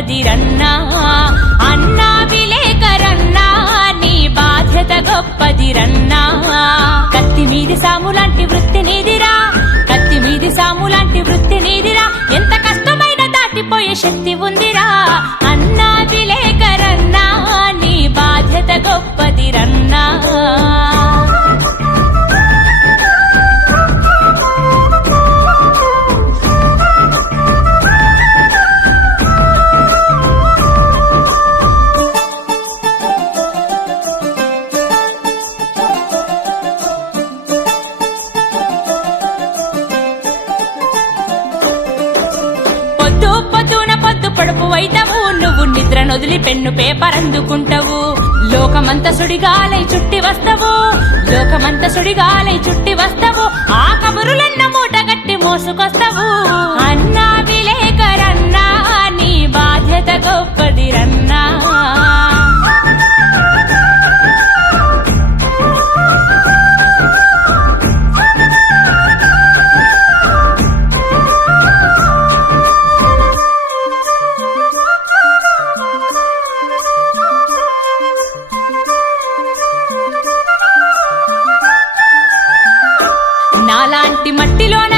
గొప్పదిరన్నా అన్నా విలేకరన్నా నీ బాధ్యత గొప్పదిరన్నా కత్తి మీది సాములాంటి వృత్తి నీదిరా కత్తి మీది సాములాంటి వృత్తి నీదిరా ఎంత కష్టమైన దాటిపోయే శక్తి ఉందిరా అన్నా విలేకరన్నా నీ బాధ్యత గొప్పదిరన్నా పొడుపు వైతవు నువ్వు నిద్ర నొదిలి పెన్ను పేపర్ అందుకుంటావు లోకమంత సుడిగాలై చుట్టి వస్తావు లోకమంత సుడిగాలై చుట్టి వస్తావు ఆ కబురులన్న మూట గట్టి మోసుకొస్తావు అన్నా విలేకరన్నా నీ బాధ్యత గొప్పదిరన్నా నాలాంటి మట్టిలోన